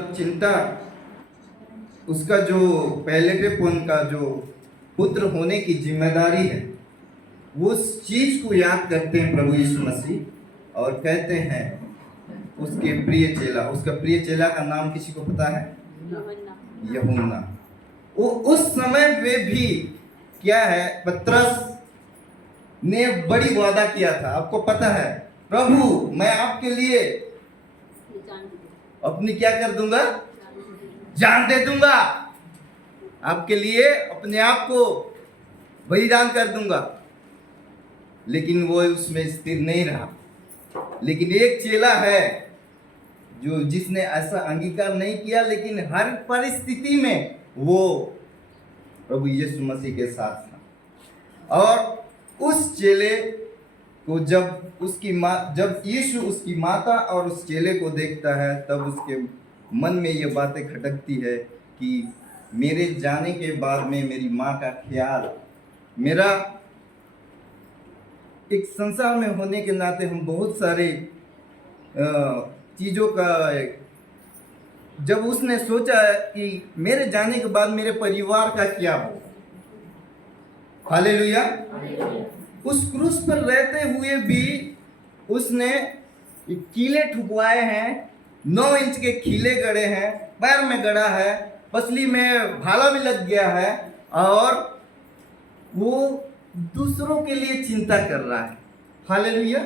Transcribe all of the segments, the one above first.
चिंता, उसका जो पहलेपन का जो पुत्र होने की जिम्मेदारी है, वो उस चीज को याद करते हैं प्रभु यीशु मसीह और कहते हैं उसके प्रिय चेला। उसका प्रिय चेला का नाम किसी को पता है? यूहन्ना। वो उस समय में भी क्या है, पतरस ने बड़ी वादा किया था। आपको पता है, प्रभु मैं आपके लिए अपनी क्या कर दूंगा, जान दे दूंगा, आपके लिए अपने आप को बलिदान कर दूंगा। लेकिन वो उसमें स्थिर नहीं रहा। लेकिन एक चेला है जो जिसने ऐसा अंगीकार नहीं किया, लेकिन हर परिस्थिति में वो प्रभु यीशु मसीह के साथ था। और उस चेले को जब यीशु उसकी माता और उस चेले को देखता है, तब उसके मन में ये बातें खटकती है कि मेरे जाने के बाद में मेरी माँ का ख्याल, मेरा एक संसार में होने के नाते हम बहुत सारे चीज़ों का, जब उसने सोचा कि मेरे जाने के बाद मेरे परिवार का क्या हो। हालेलुया। उस क्रूस पर रहते हुए भी उसने कीले ठुकवाए हैं, 9 इंच के कीले गड़े हैं, पैर में गड़ा है, पसली में भाला भी लग गया है, और वो दूसरों के लिए चिंता कर रहा है। हालेलुया।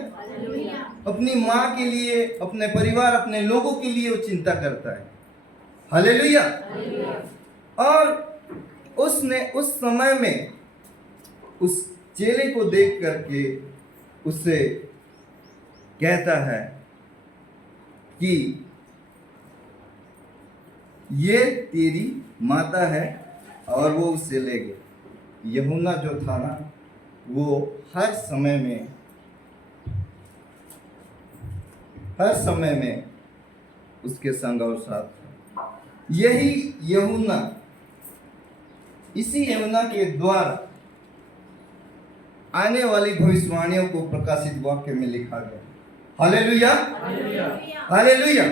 अपनी माँ के लिए, अपने परिवार, अपने लोगों के लिए वो चिंता करता है। हालेलुया। और उसने उस समय में उस चेले को देख करके उससे कहता है कि ये तेरी माता है, और वो उससे ले गए। यूहन्ना जो था ना, वो हर समय में उसके संग और साथ था। यही यूहन्ना, इसी यूहन्ना के द्वारा आने वाली भविष्यवाणियों को प्रकाशित वाक्य में लिखा गया। Hallelujah, hallelujah.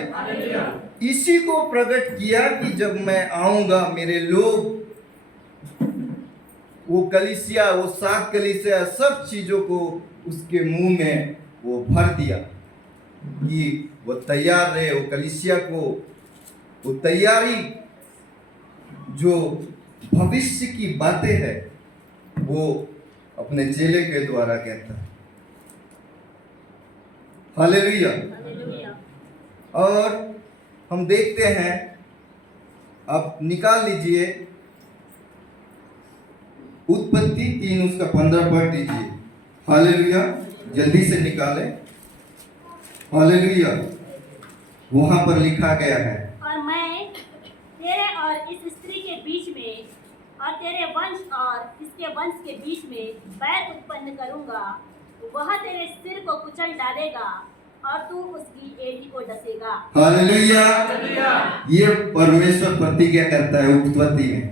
इसी को प्रकट किया कि जब मैं आऊंगा, मेरे लोग, वो कलीसिया, वो 7 कलीसिया, सब चीजों को उसके मुंह में वो भर दिया कि वो तैयार रहे। वो कलीसिया को वो तैयारी, जो भविष्य की बातें है, वो अपने चेले के द्वारा कहता है। हालेलुया। और हम देखते हैं, आप निकाल लीजिए उत्पत्ति 3 उसका 15 पढ़ दीजिए। हालेलुया, जल्दी से निकाले। हालेलुया। वहां पर लिखा गया है, और मैं तेरे और इस स्त्री के बीच में और तेरे वंश और इसके वंश के बीच में बैर उत्पन्न करूंगा। वह तेरे सिर को कुचल डालेगा और तू उसकी एड़ी को डसेगा। हालेलुया। ये परमेश्वर प्रतिज्ञा करता है उत्पत्ति में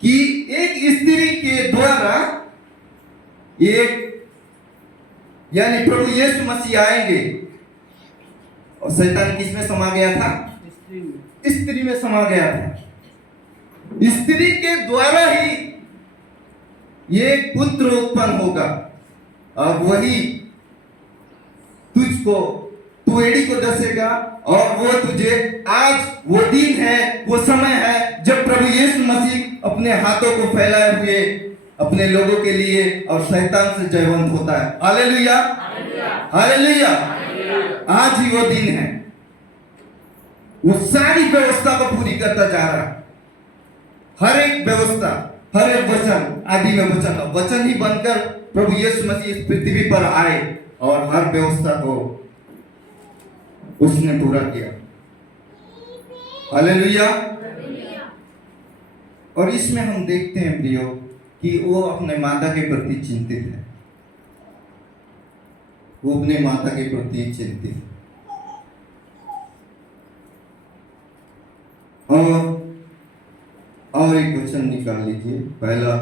कि एक स्त्री के द्वारा एक, यानी प्रभु यीशु मसीह आएंगे। और शैतान किस में समा गया था? स्त्री में समा गया था। स्त्री के द्वारा ही ये पुत्र उत्पन्न होगा, और वही तुझको, तू एड़ी को डसेगा, और वो तुझे, आज वो दिन है, वो समय है जब प्रभु यीशु मसीह अपने हाथों को फैलाए हुए अपने लोगों के लिए और शैतान से जयवंत होता है। Hallelujah, hallelujah. आज ही वो दिन है। वो सारी व्यवस्था को पूरी करता जा रहा है। हर एक व्यवस्था, हर एक वचन, आदि में वचन ही बनकर प्रभु यीशु मसीह इस पृथ्वी पर आए और हर व्यवस्था को उसने पूरा किया। हालेलुया। और इसमें हम देखते हैं प्रियो कि वो अपने माता के प्रति चिंतित है। वो अपने माता के प्रति चिंतित है। और एक वचन निकाल लीजिए, पहला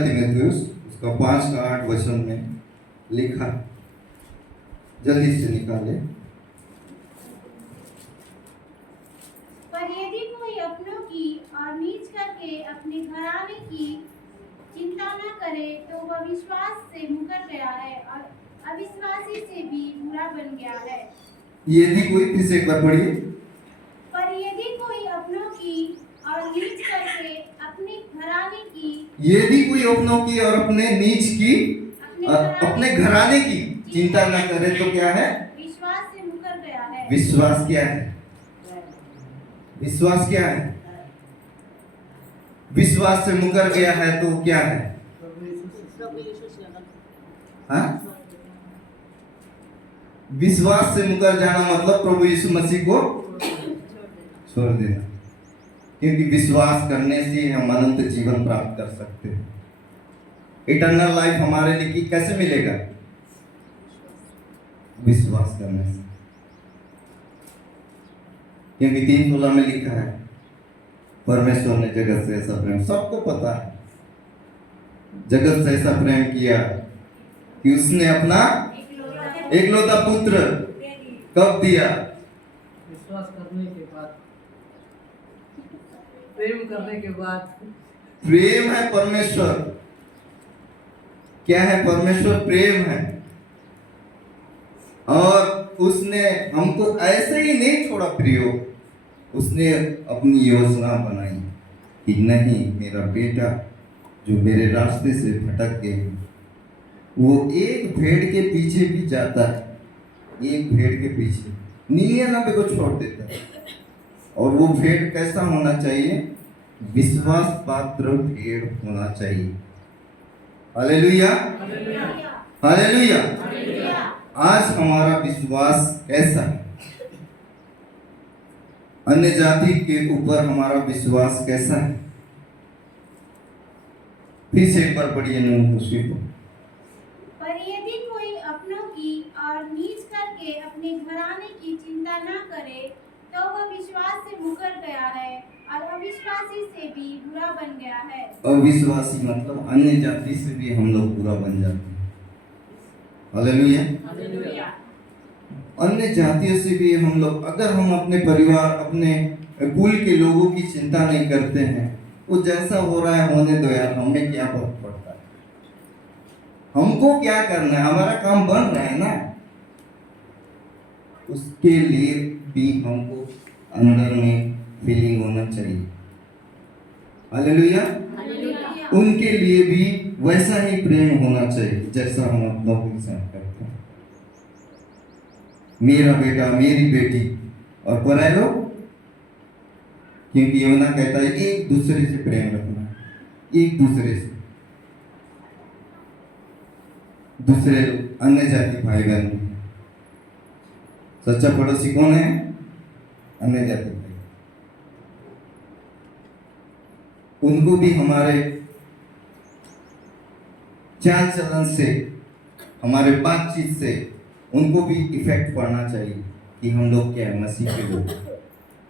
तीमुथियुस उसका 5 का 8 वचन में लिखा, जल्दी से निकाले। पर यदि कोई अपनों की और नीच करके अपने घराने की चिंता न करे तो वह विश्वास से मुकर गया है और अविश्वासी से भी बुरा बन गया है। यदि कोई, फिर से एक बार पढ़िए। पर यदि कोई अपनों की और नीच करके अपने घराने की यदि कोई अपनों की और अपने नीच की, अपने घराने की चिंता न करे तो क्या है? विश्वास से मुकर गया है। विश्वास क्या है? विश्वास क्या है? विश्वास से मुकर गया है तो क्या है? हाँ? विश्वास से मुकर जाना मतलब प्रभु यीशु मसीह को छोड़ देना, क्योंकि विश्वास करने से हम अनंत जीवन प्राप्त कर सकते हैं। इटर्नल लाइफ हमारे लिए कैसे मिलेगा? विश्वास करने से। क्योंकि 3:16 में लिखा है, परमेश्वर ने जगत से ऐसा प्रेम, सबको पता है, जगत से ऐसा प्रेम किया कि उसने अपना एकलौता पुत्र कब दिया? विश्वास करने के बाद, प्रेम करने के बाद। प्रेम है परमेश्वर। क्या है? परमेश्वर प्रेम है। और उसने हमको ऐसे ही नहीं छोड़ा प्रियो, उसने अपनी योजना बनाई कि नहीं, मेरा बेटा जो मेरे रास्ते से भटक गए, वो एक भेड़ के पीछे भी जाता है, एक भेड़ के पीछे 99 को छोड़ देता है। और वो भेड़ कैसा होना चाहिए? विश्वास पात्र भेड़ होना चाहिए। Hallelujah, hallelujah. आज हमारा विश्वास कैसा है? अन्य जाति के ऊपर हमारा विश्वास कैसा है? फिर से एक बार पढ़िए 9 को। पर यदि कोई अपनों की और नीच करके अपने घराने की चिंता न करे तो वह विश्वास से मुकर गया है और अविश्वासी से भी बुरा बन गया है। अविश्वासी मतलब अन्य जाति से भी हम लोग बुरा बन जाते हैं। हालेलुया। अन्य जातियों से भी हम लोग, अगर हम अपने परिवार, अपने कुल के लोगों की चिंता नहीं करते हैं, वो जैसा हो रहा है होने दो यार, हमें क्या फर्क पड़ता है? हमको क्या करना है? हमारा काम बन रहा है ना। उसके लिए भी हमको अंदर में फीलिंग होना चाहिए। हालेलुया। उनके लिए भी वैसा ही प्रेम होना चाहिए जैसा हम अपनों के साथ करते हैं। मेरा बेटा, मेरी बेटी, और पराए लोग, क्योंकि यूहन्ना कहता है एक दूसरे से प्रेम रखना, एक दूसरे से। दूसरे अन्य जाति भाई बहन, सच्चा पड़ोसी कौन है? अन्य जाति भाई। उनको भी हमारे चाल चलन से, हमारे बातचीत से उनको भी इफेक्ट पड़ना चाहिए कि हम लोग क्या है? मसीह के लोग।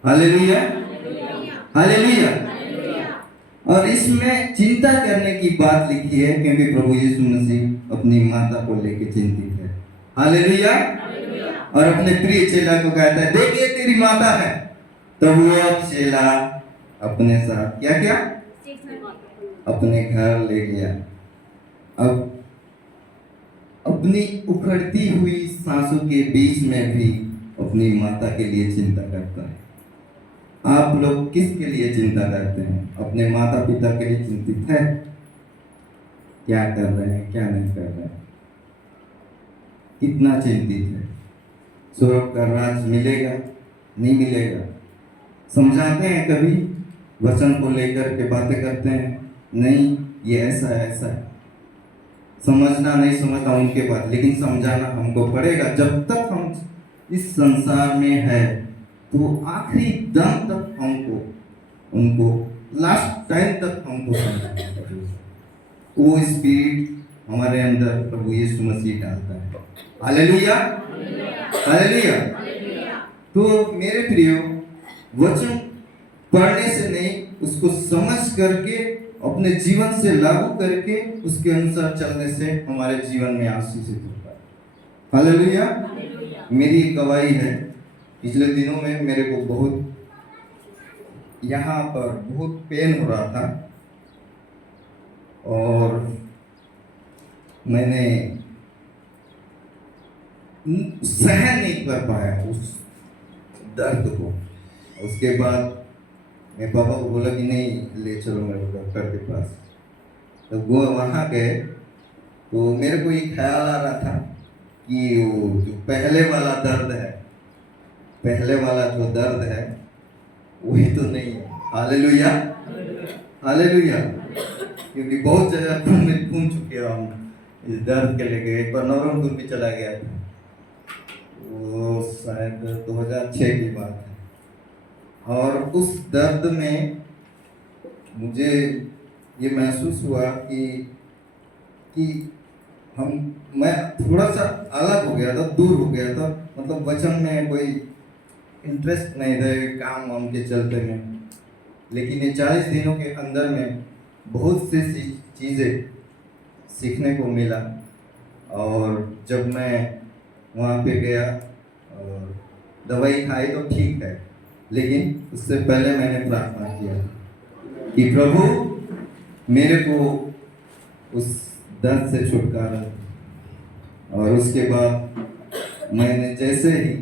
Hallelujah, hallelujah. और इसमें चिंता करने की बात लिखी है क्योंकि प्रभु यीशु मसीह अपनी माता को लेकर चिंतित है। हालेलुया। और अपने प्रिय चेला को कहता है, देखिए तेरी माता है। तब वो चेला अपने साथ क्या क्या? अपने घर ले गया। अब अपनी उखड़ती हुई सांसों के बीच में भी अपनी माता के लिए चिंता करता है। आप लोग किसके लिए चिंता करते हैं? अपने माता पिता के लिए चिंतित है? क्या कर रहे हैं, क्या नहीं कर रहे हैं? कितना चिंतित है? स्वर्ग का राज मिलेगा, नहीं मिलेगा? समझाते हैं कभी, वचन को लेकर के बातें करते हैं, नहीं ये ऐसा है, ऐसा है। समझना नहीं समझना उनके बात, लेकिन समझाना हमको पड़ेगा। जब तक हम इस संसार में है तो आखिरी दम तक हमको उनको, लास्ट टाइम तक हमको समझाना पड़ेगा। वो स्पिरिट हमारे अंदर प्रभु यीशु मसीह डालता है। Hallelujah, hallelujah. तो मेरे प्रियो, वचन पढ़ने से नहीं, उसको समझ करके अपने जीवन से लागू करके उसके अनुसार चलने से हमारे जीवन में आशीषित होता है। हालेलुया। हालेलुया। मेरी एक गवाही है, पिछले दिनों में मेरे को बहुत यहाँ पर बहुत पेन हो रहा था और मैंने सहन नहीं कर पाया उस दर्द को। उसके बाद मैं पापा को बोला कि नहीं ले चलो मेरे को डॉक्टर के पास। तो वो वहाँ गए तो मेरे को ये ख्याल आ रहा था कि वो जो पहले वाला दर्द है, पहले वाला जो दर्द है वही तो नहीं है। Hallelujah, hallelujah. क्योंकि बहुत जगह घूम चुके हैं हम इस दर्द के लेके। एक बार नवरंगपुर भी चला गया था, वो शायद 2006 की बात है। और उस दर्द में मुझे ये महसूस हुआ कि मैं थोड़ा सा अलग हो गया था, दूर हो गया था। मतलब वचन में कोई इंटरेस्ट नहीं था काम वाम के चलते में। लेकिन ये 40 दिनों के अंदर में बहुत सी चीज़ें सीखने को मिला। और जब मैं वहाँ पे गया और दवाई खाई तो ठीक है, लेकिन उससे पहले मैंने प्रार्थना किया कि प्रभु मेरे को उस दर्द से छुटकारा। और उसके बाद मैंने जैसे ही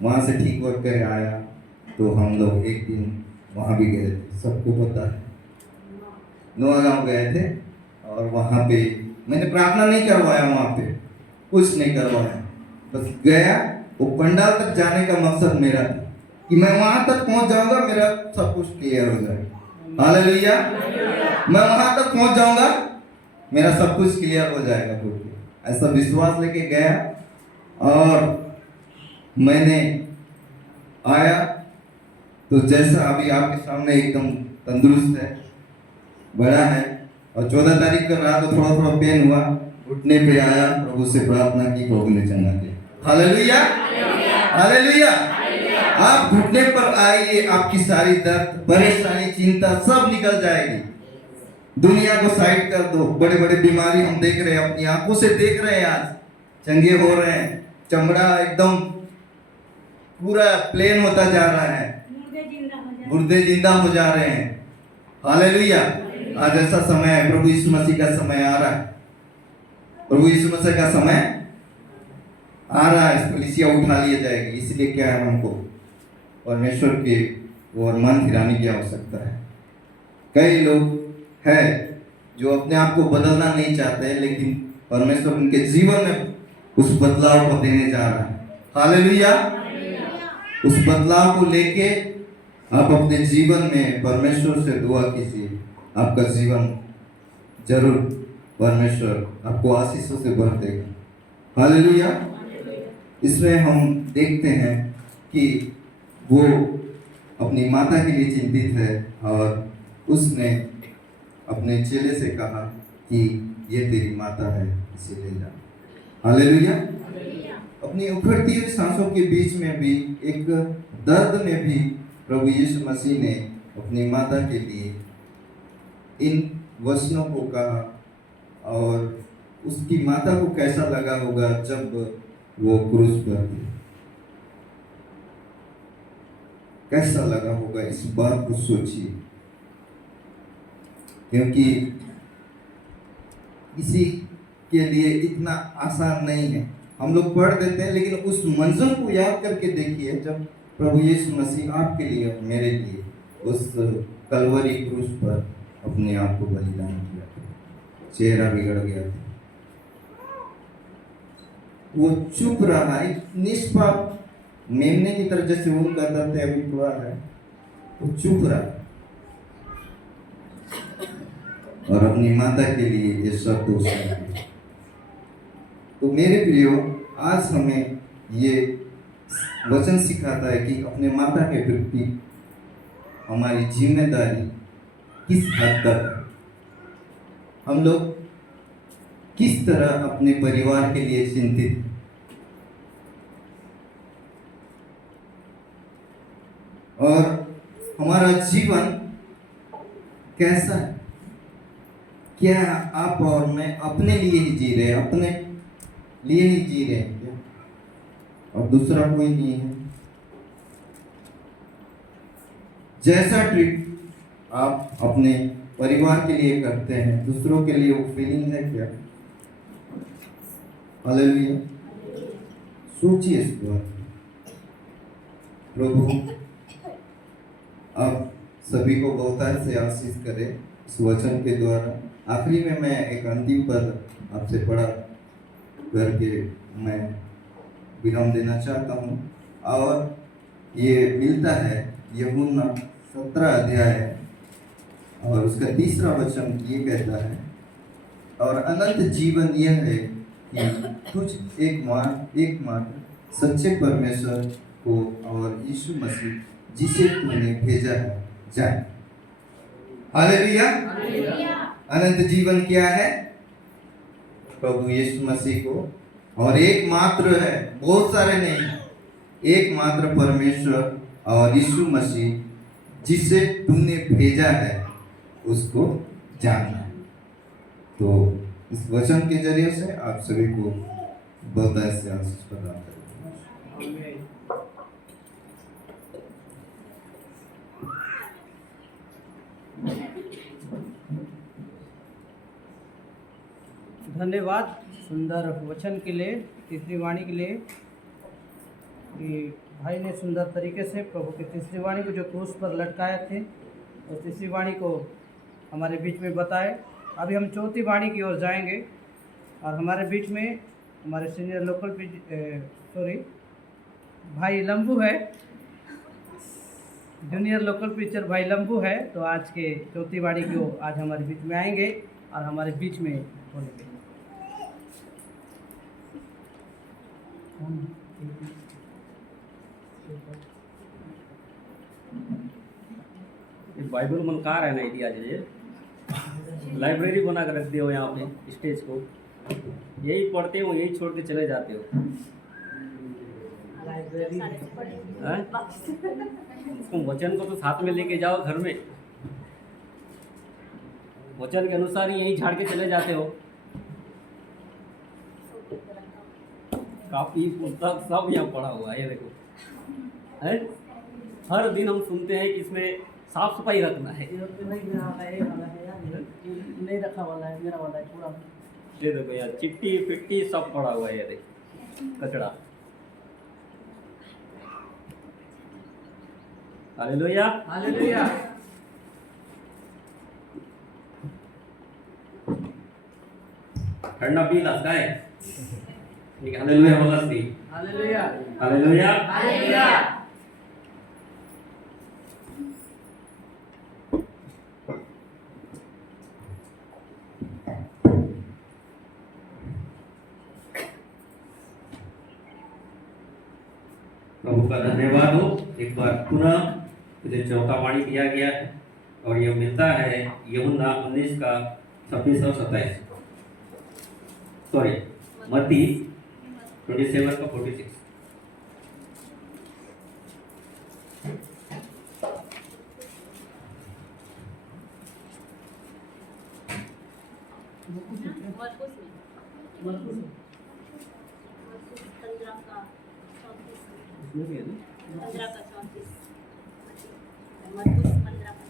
वहाँ से ठीक होकर आया तो हम लोग एक दिन वहाँ भी गए थे, सबको पता है, नौगांव गए थे। और वहाँ पे मैंने प्रार्थना नहीं करवाया, वहाँ पे कुछ नहीं करवाया, बस गया। वो पंडाल तक जाने का मकसद मेरा था कि मैं वहाँ तक पहुँच जाऊँगा, मेरा सब कुछ क्लियर हो जाएगा। हालेलुया। मैं वहाँ तक पहुँच जाऊँगा, मेरा सब कुछ क्लियर हो जाएगा बोल के ऐसा विश्वास लेके गया। और मैंने आया तो जैसा अभी आपके सामने एकदम तंदुरुस्त है, बड़ा है। और 14 तारीख का रात तो थोड़ा थोड़ा पेन हुआ, उठने पे आया, प्रभु से प्रार्थना की, प्रभु ने चंगा दिया। Hallelujah, hallelujah. आप घुटने पर आइए, आपकी सारी दर्द, परेशानी, चिंता सब निकल जाएगी। दुनिया को साइड कर दो। बड़े बड़े बीमारी हम देख रहे हैं, अपनी आंखों से देख रहे हैं, आज चंगे हो रहे हैं, चमड़ा एकदम पूरा प्लेन होता जा रहा है, गुर्दे जिंदा हो जा रहे हैं। हालेलुया। आज ऐसा समय है, प्रभु यीशु मसीह का समय आ रहा है, प्रभु यीशु मसीह का समय आ रहा है। कलीसिया उठा लिया जाएगी। इसलिए क्या है, हमको परमेश्वर के और मन फिराने की आवश्यकता है। कई लोग है जो अपने आप को बदलना नहीं चाहते, लेकिन परमेश्वर उनके जीवन में उस बदलाव को देने जा रहा है। हालेलुया। उस बदलाव को लेके आप अपने जीवन में परमेश्वर से दुआ कीजिए, आपका जीवन जरूर परमेश्वर आपको आशीषों से भर देगा। हालेलुया। इसमें हम देखते हैं कि वो अपनी माता के लिए चिंतित है और उसने अपने चेले से कहा कि ये तेरी माता है, इसे ले जा। हालेलुया। अपनी उखड़ती हुई सांसों के बीच में भी, एक दर्द में भी प्रभु यीशु मसीह ने अपनी माता के लिए इन वचनों को कहा। और उसकी माता को कैसा लगा होगा जब वो क्रूस पर थी, कैसा लगा होगा, इस बात को सोचिए। क्योंकि किसी के लिए इतना आसान नहीं है। हम लोग पढ़ देते हैं, लेकिन उस मंजर को याद करके देखिए जब प्रभु यीशु मसीह आपके लिए और मेरे लिए उस कलवरी क्रूस पर अपने आप को बलिदान किया था, चेहरा बिगड़ गया था, वो चुप रहा, एक निष्पाप मेमने की तरह, जैसे वो कहते थे अभी पूरा है, वो चुप रहा और अपनी माता के लिए ये सब दोष है। तो मेरे प्रियो, आज हमें ये वचन सिखाता है कि अपने माता के प्रति हमारी जिम्मेदारी किस हद तक है, हम लोग किस तरह अपने परिवार के लिए चिंतित हैं। और हमारा जीवन कैसा है? क्या आप और मैं अपने लिए ही जी रहे हैं, अपने लिए ही जी रहे हैं क्या? और दूसरा कोई नहीं है। जैसा ट्रीट आप अपने परिवार के लिए करते हैं, दूसरों के लिए वो फीलिंग है क्या? हालेलुया। सोचिए इस बात को। प्रभु आप सभी को बहुत से आशीष करे इस वचन के द्वारा। आखिरी में मैं एक अंतिम पद आपसे पढ़ा करके मैं विराम देना चाहता हूँ, और ये मिलता है यूहन्ना 17 अध्याय और उसका 3रा वचन ये कहता है, और अनंत जीवन यह है कि तुझ एकमात्र सच्चे परमेश्वर को और यीशु मसीह जिसे तूने भेजा है जान। हालेलुया। अनंत जीवन क्या है? प्रभु यीशु मसीह को, और एकमात्र है, बहुत सारे नहीं, एकमात्र परमेश्वर और यीशु मसीह जिसे तूने भेजा है उसको जानना है। तो इस वचन के जरिए से आप सभी को बहुत ऐसे आशीष प्रदान करें। धन्यवाद सुंदर वचन के लिए, तीसरी वाणी के लिए कि भाई ने सुंदर तरीके से प्रभु की तीसरी वाणी को जो क्रूस पर लटकाए थे उस तीसरी वाणी को हमारे बीच में बताए। अभी हम चौथी वाणी की ओर जाएंगे और हमारे बीच में हमारे सीनियर लोकल भाई लंबू है, जूनियर लोकल पिक्चर भाई लंबू है। तो आज के चौथी वाणी की ओर आज हमारे बीच में आएंगे और हमारे बीच में बोलेंगे। बाइबल मन कहाँ रहना है दिया जाए, लाइब्रेरी बना कर रख दिए हो यहाँ पे स्टेज को, यही पढ़ते हो यही छोड़ के चले जाते हो। हैं? उसको वचन को तो साथ में लेके जाओ घर में, वचन के अनुसार ही यही झाड़ के चले जाते हो। कापी पुस्तक सब यहाँ पड़ा हुआ है, ये देखो है। हर दिन हम सुनते हैं कि इसमें साफ सफाई रखना है। नहीं रखा वाला है, मेरा वाला है पूरा। ये देखो यार, चिट्टी पिट्टी सब पड़ा हुआ है, ये देखो कचड़ा। हालेलुया। हालेलुया। ठंडा पी लगता है। हालेलुया बोला सी। हालेलुया। हालेलुया। हालेलुया। प्रभु का धन्यवाद हो। एक बार पुनः मुझे चौथा वाणी दिया गया है और यह मिलता है यूहन्ना 19 का 26 और 27, सॉरी मत्ती 27 का 46। मरकुस 15 का 34, मरकुस 15 का।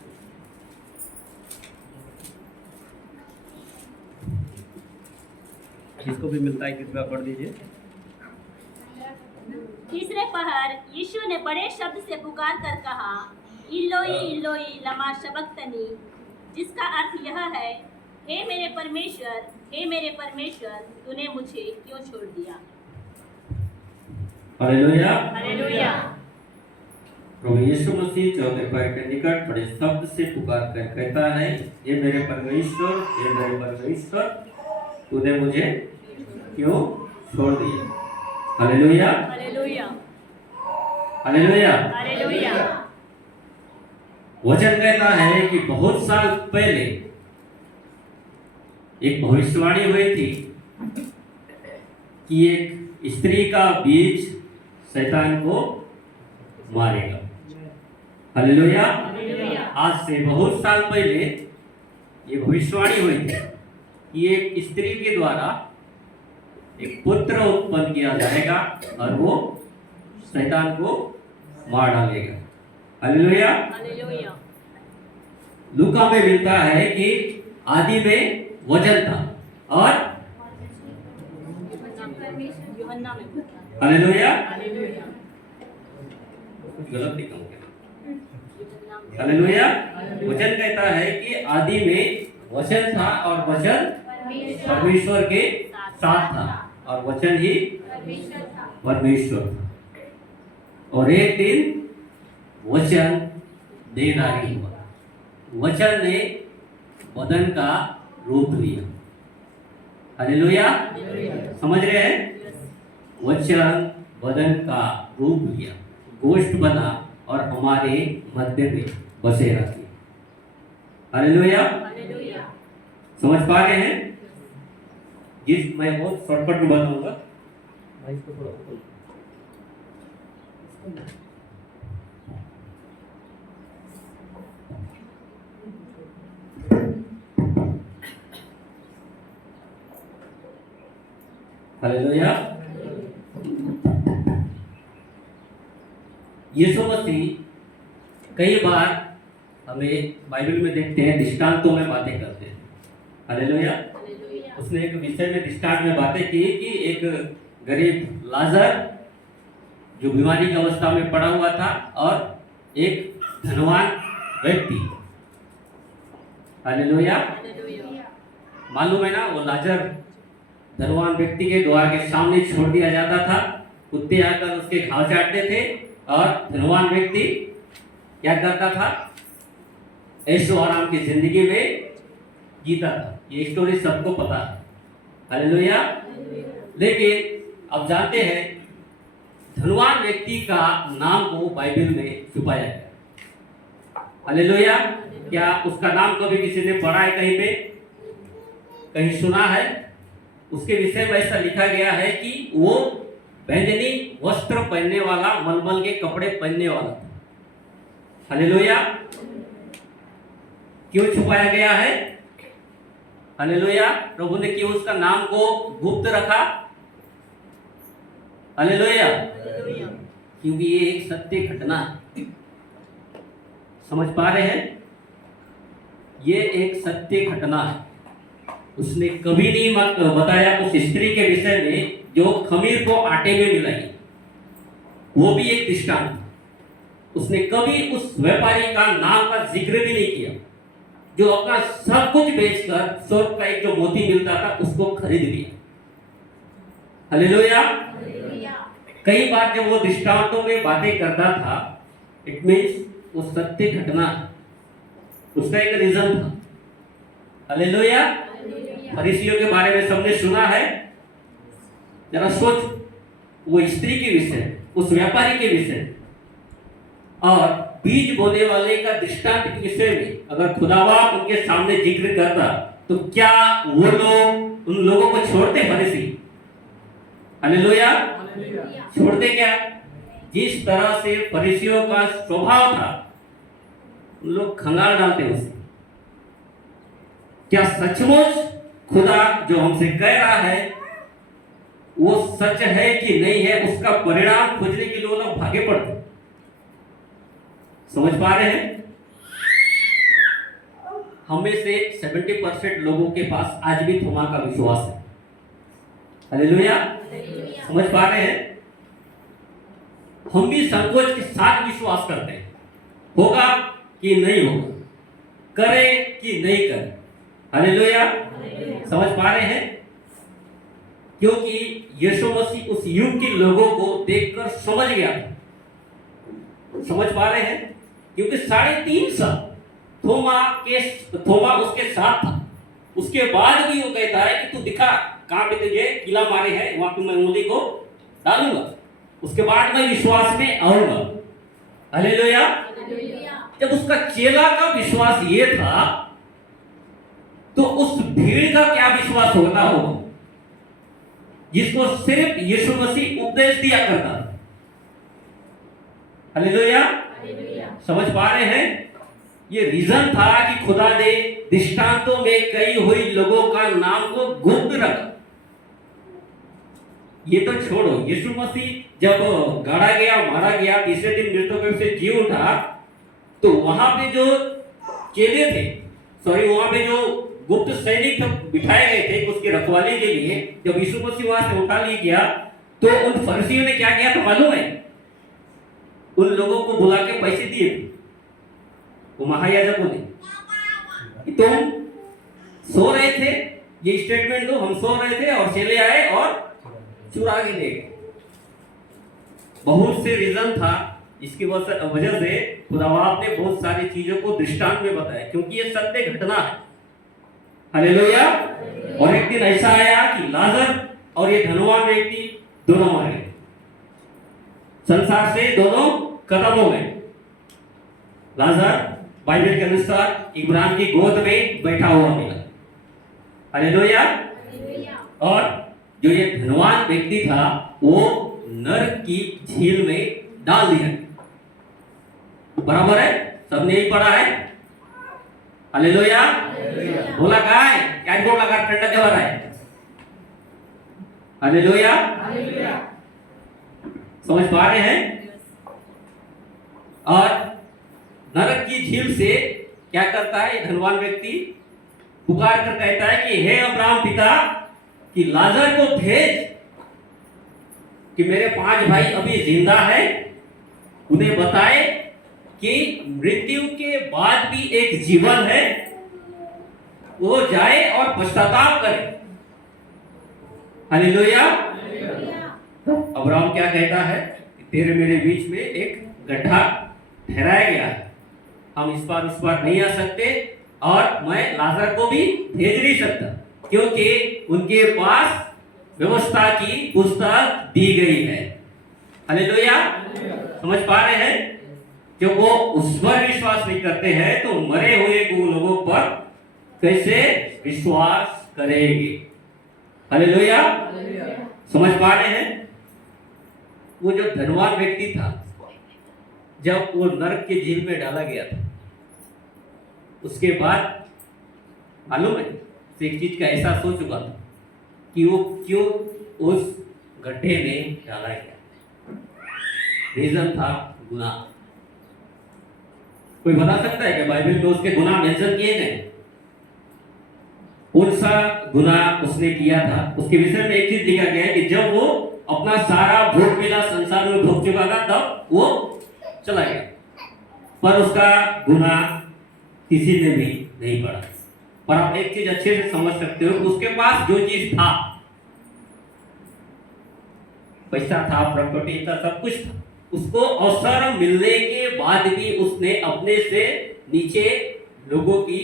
जिसको भी मिलता है कृपया पढ़ दीजिए। तीसरे पहर यीशु ने बड़े शब्द से पुकार कर कहा, इलोई इलोई लमा शबक्तनी, जिसका अर्थ यह है, हे मेरे परमेश्वर, तूने मुझे क्यों छोड़ दिया। हालेलुया। हालेलुया। प्रभु यीशु मसीह चौथे पहर के निकट बड़े शब्द से पुकार कर कहता है, हे मेरे परमेश्वर, तूने मुझे क्यों छोड़ दिया। हालेलुया। हालेलुया। हालेलुया। हालेलुया। वचन कहता है कि बहुत साल पहले एक भविष्यवाणी हुई थी कि एक स्त्री का बीज शैतान को मारेगा। हालेलुया। आज से बहुत साल पहले ये भविष्यवाणी हुई थी कि एक स्त्री के द्वारा एक पुत्र उत्पन्न किया जाएगा और वो शैतान को मार डालेगा। हालेलुया। हालेलुया। लूका में मिलता है कि आदि में वचन था और यूहन्ना में हालेलुया हालेलुया। गलत लिखा गया। हालेलुया। वचन कहता है कि आदि में वचन था और वचन परमेश्वर के साथ था और वचन ही परमेश्वर था। और एक दिन वचन देहधारी हुआ। वचन ने बदन का रूप लिया। हालेलुया। समझ रहे हैं? वचन बदन का रूप लिया, गोश्त बना और हमारे मध्य में बसे रहती। हालेलुया। हालेलुया। समझ पा रहे हैं? जिस मैं बहुत शॉर्टकट में बताऊंगा। हालेलुया। यीशु मसीह कई बार हमें बाइबल में देखते हैं दृष्टांतों में बातें करते हैं। हालेलुया। हालेलुया। उसने एक विषय में दृष्टांत में बातें की कि एक गरीब लाजर जो बीमारी की अवस्था में पड़ा हुआ था और एक धनवान व्यक्ति। हालेलुया। हालेलुया। मालूम है ना, वो लाजर धनवान व्यक्ति के द्वार के सामने छोड़ दिया जाता था। कुत्ते आकर उसके घाव चाटते थे और धनवान व्यक्ति क्या करता था? ऐशो आराम की जिंदगी में जीता था। ये स्टोरी सबको पता है। हालेलुया। लेकिन अब जानते हैं धनवान व्यक्ति का नाम को बाइबल में छुपाया गया। हालेलुया। क्या उसका नाम कभी किसी ने पढ़ा है कहीं पे? कहीं सुना है? उसके विषय में ऐसा लिखा गया है कि वो बैंगनी वस्त्र पहनने वाला, मलमल के कपड़े पहनने वाला था। हालेलुया। क्यों छुपाया गया है? हालेलुया। प्रभु ने क्यों उसका नाम को गुप्त रखा? हालेलुया। हालेलुया। क्योंकि ये एक सत्य घटना है। समझ पा रहे हैं? ये एक सत्य घटना है। उसने कभी नहीं बताया उस स्त्री के विषय में जो खमीर को आटे में मिलाई। वो भी एक दृष्टांत था। उसने कभी उस व्यापारी का नाम का जिक्र भी नहीं किया जो अपना सब कुछ बेचकर 100 का एक जो मोती मिलता था उसको खरीद लिया। हालेलुया। कई बार जब वो दृष्टांतों में बातें करता था, इट मीन्स वो सत्य घटना, उसका एक रीजन था। हालेलुया। फरीसियों के बारे में सबने सुना है। जरा सोच, वो स्त्री के विषय, उस व्यापारी के विषय और बीज बोने वाले का दृष्टांत के विषय में अगर खुदाबाप उनके सामने जिक्र करता तो क्या वो लोग उन लोगों को छोड़ते? फरीसी हालेलुया छोड़ते क्या? जिस तरह से फरीसियों का स्वभाव था उन लोग खंगाल डालते उसे। क्या सचमुच खुदा जो हमसे कह रहा है वो सच है कि नहीं है, उसका परिणाम खोजने के लिए लोग भागे पड़ते। समझ पा रहे हैं? हमें से 70% लोगों के पास आज भी थोमा का विश्वास है। हालेलुया। समझ पा रहे हैं? हम भी संकोच के साथ विश्वास करते हैं, होगा कि नहीं होगा, करे कि नहीं करे। हालेलुया। समझ पा रहे हैं? क्योंकि यीशु मसीह उस युग के लोगों को देखकर समझ गया। समझ पा रहे हैं? क्योंकि 3.5 साल थोमा उसके साथ था। उसके बाद भी वो कहता है कि तू दिखा कहां पे तुझे किला मारे हैं, वहां पे मैं उंगली को डालूंगा, उसके बाद मैं विश्वास में आऊंगा। हालेलुया। जब उसका चेला का विश्वास ये था तो उस भीड़ का क्या विश्वास होता होगा जिसको सिर्फ यीशु मसीह उपदेश दिया करता था। हालेलुया। समझ पा रहे हैं? ये रीजन था कि खुदा ने दृष्टांतों में कई हुई लोगों का नाम को गुप्त रखा। ये तो छोड़ो, यीशु मसीह जब गाड़ा गया, मारा गया, तीसरे दिन मृतकों से जी उठा, तो वहां पे जो चेले थे, वहां पे जो गुप्त सैनिक बिठाए गए थे उसकी रखवाली के लिए, जब यीशु मसीह वहां से उठा लिया गया, तो उन फरीसियों ने क्या किया तो मालूम है? उन लोगों को बुला के पैसे दिए थे, वो महायाजकों ने। तुम सो रहे थे, ये स्टेटमेंट दो, हम सो रहे थे और चले आए और चुरा के ले गए। बहुत से रीजन था, इसकी वजह से खुदावंद ने बहुत सारी चीजों को दृष्टांत में बताया, क्योंकि ये सत्य घटना है। हालेलुया। और एक दिन ऐसा आया कि लाजर और ये धनवान व्यक्ति दोनों मर गए, संसार से दोनों खत्म हो गए। लाजर बाइबल के अनुसार इब्राहिम की गोद में बैठा हुआ मिला। हालेलुया। और जो ये धनवान व्यक्ति था वो नरक की झील में डाल दिया। बराबर है, सबने यही पढ़ा है। हालेलुया। बोला कहा है क्या? बोला का ठंडा जवा रहा है। हालेलुया। समझ पा रहे हैं? और नरक की झील से क्या करता है ये धनवान व्यक्ति? पुकार कर कहता है कि हे अब्राहम पिता, कि लाजर को भेज कि मेरे 5 भाई अभी जिंदा है, उन्हें बताए कि मृत्यु के बाद भी एक जीवन है, वो जाए और पश्चाताप करे। हालेलुया। अब्राहम क्या कहता है? तेरे मेरे बीच में एक गड्ढा ठहराया गया है, हम इस पार उस पार नहीं आ सकते, और मैं लाजर को भी भेज नहीं सकता, क्योंकि उनके पास व्यवस्था की पुस्तक दी गई है। हालेलुया। समझ पा रहे हैं? जो वो उस पर विश्वास नहीं करते हैं, तो मरे हुए लोगों पर कैसे विश्वास करेंगे? हालेलुया। समझ पा रहे हैं? वो जो धनवान व्यक्ति था, जब वो नरक के झील में डाला गया था, उसके बाद मालूम है एक चीज का एहसास हो चुका था कि वो क्यों उस गड्ढे में डाला गया। रीजन था गुनाह। कोई बता सकता है कि बाइबल में उसके गुनाह मेंशन किए गए? कौन सा गुनाह उसने किया था? उसके विषय में एक चीज लिखा गया है कि जब वो अपना सारा भोग मिला संसार में भोग चुका था, तब वो चला गया, पर उसका गुनाह किसी ने भी नहीं पड़ा। पर आप एक चीज अच्छे से समझ सकते हो, उसके पास जो चीज था, पैसा था, प्रॉपर्टी था, सब कुछ था, उसको अवसर मिलने के बाद भी उसने अपने से नीचे लोगों की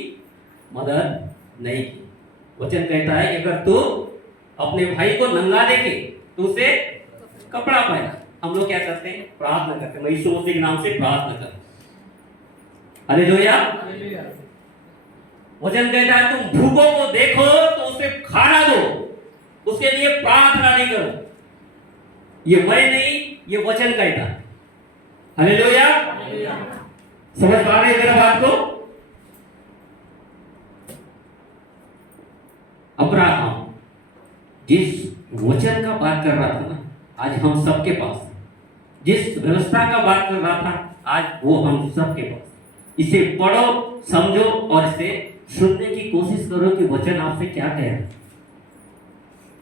मदद नहीं की। वचन कहता है कि अगर तू अपने भाई को नंगा देखे तो उसे कपड़ा पहना। हम लोग क्या करते हैं? प्रार्थना करते हैं, मैं यीशु मसीह के नाम से प्रार्थना करता हूं। हालेलुया। वचन कहता है तुम भूखों को देखो तो उसे खाना दो, उसके लिए प्रार्थना नहीं करो। ये मैं नहीं, ये वचन कहता है। हालेलुया। समझ पा रहे हैं मेरा बात को? अब्राहम जिस वचन का बात कर रहा था ना, आज हम सबके पास, जिस व्यवस्था का बात कर रहा था, आज वो हम सबके पास। इसे पढ़ो, समझो और इसे सुनने की कोशिश करो कि वचन आपसे क्या कह रहा है।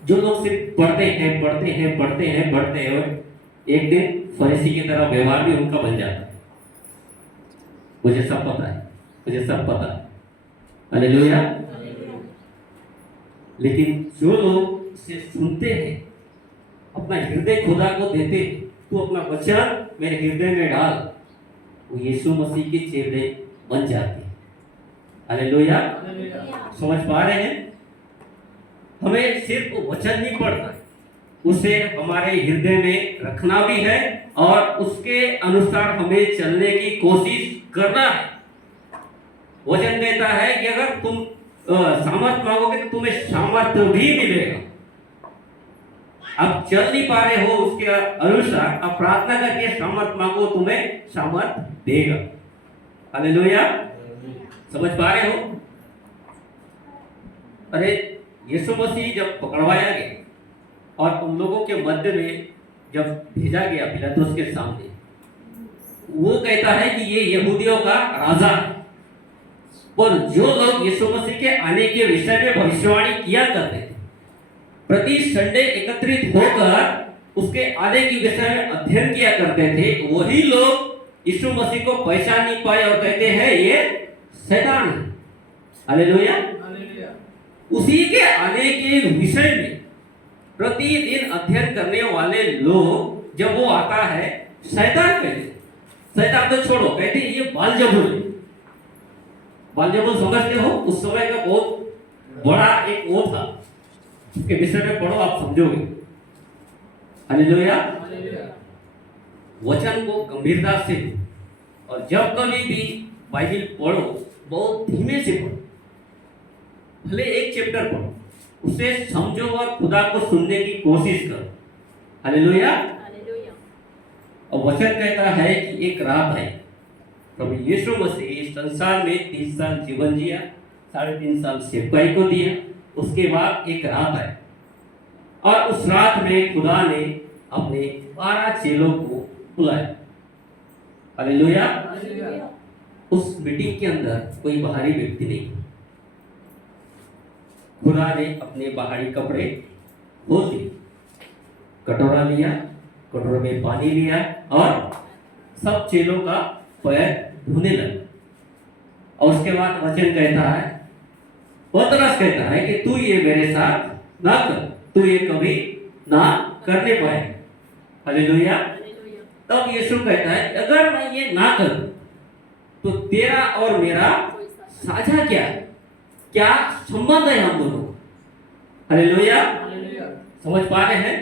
जो लोग सिर्फ पढ़ते हैं पढ़ते हैं पढ़ते हैं पढ़ते हैं, एक दिन फरीसी की तरह व्यवहार भी उनका बन जाता है। मुझे सब पता है, मुझे सब पता है। हालेलुया। लेकिन जो लोग इसे सुनते हैं, अपना हृदय खुदा को देते हैं, तू अपना वचन मेरे हृदय में डाल, वो यीशु मसीह के चेले बन जाते हैं। हालेलुया। समझ पा रहे हैं? हमें सिर्फ वचन नहीं पढ़ना है, उसे हमारे हृदय में रखना भी है और उसके अनुसार हमें चलने की कोशिश करना है। वचन कहता है कि अगर तुम सामर्थ मांगोगे तो तुम्हें सामर्थ्य भी मिलेगा। अब चल नहीं पा रहे हो उसके अनुसार, अब प्रार्थना करके सामर्थ मांगो, तुम्हें सामर्थ देगा। हालेलुया। समझ पा रहे हो? अरे यीशु मसीह जब पकड़वाया गया और उन लोगों के मध्य में जब भेजा गया पिलातुस के सामने, वो कहता है कि ये यहूदियों का राजा है। और जो लोग यीशु मसीह के आने के विषय में भविष्यवाणी किया करते थे, प्रति संडे एकत्रित होकर उसके आने के विषय में अध्ययन किया करते थे, वही लोग यीशु मसीह को पहचान नहीं पाए और कहते हैं ये शैतान है। हालेलुया। उसी के आने के विषय में प्रतिदिन अध्ययन करने वाले लोग जब वो आता है, शैतान कहते, शैतान तो छोड़ो, कहते ये बालजबूल है। बालजबूल समझते हो? उस समय का बहुत बड़ा एक वो था, उसके विषय में पढ़ो आप समझोगे। हालेलुया। वचन को गंभीरता से, और जब कभी भी बाइबल पढ़ो बहुत धीमे से पढ़ो, भले एक चैप्टर पढ़ो, उसे समझो और खुदा को सुनने की कोशिश करो। हालेलुया। हालेलुया। और वचन कहता है कि एक रात है, प्रभु यीशु मसीह इस संसार में 30 साल जीवन जिया, 3.5 साल सेवकाई को दिया, उसके बाद एक रात है, और उस रात में खुदा ने अपने 12 चेलों को बुलाया। हालेलुया। उस मीटिंग के अंदर कोई बाहरी व्यक्ति नहीं, खुदा ने अपने बाहरी कपड़े खोल दिए, कटोरा लिया, कटोरे में पानी लिया और सब चेलों का पैर धोने लगा। और उसके बाद वचन कहता है, पतरस कहता है कि तू ये मेरे साथ ना कर, तू ये कभी ना करने पाए। हालेलुया। तब यीशु कहता है अगर मैं ये ना करूं तो तेरा और मेरा साझा क्या है, क्या संबंध है हम दोनों? हालेलुया। समझ पा रहे हैं?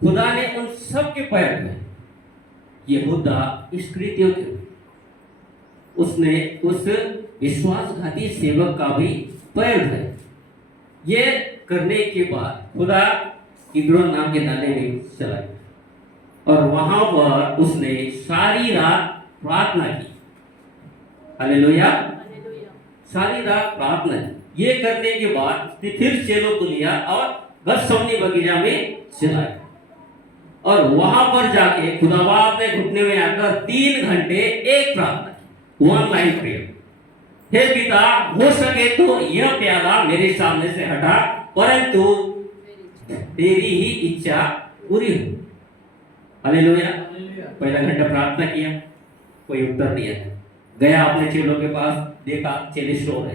खुदा ने उन सब के पैर में, यहूदा इस्करियोती के, उसने उस विश्वासघाती सेवक का भी पैर धोया। ये करने के बाद खुदा किद्रोन नाम के नाले में चला गया और वहां पर उसने सारी रात प्रार्थना की। हालेलुया। सारी रात प्रार्थना की। ये करने के बाद फिर चेलों को लिया और गतसमनी बगीचा में चलाया, और वहां पर जाके खुदाबाद ने घुटने में आकर 3 घंटे एक प्रार्थना की, 1 लाइन प्रेयर। हे पिता, हो सके तो यह प्याला मेरे सामने से हटा, परंतु तेरी ही इच्छा पूरी हो। हालेलुया। पहला घंटा प्रार्थना किया, कोई उत्तर नहीं आया। गया अपने चेलों के पास, देखा चेले सो रहे।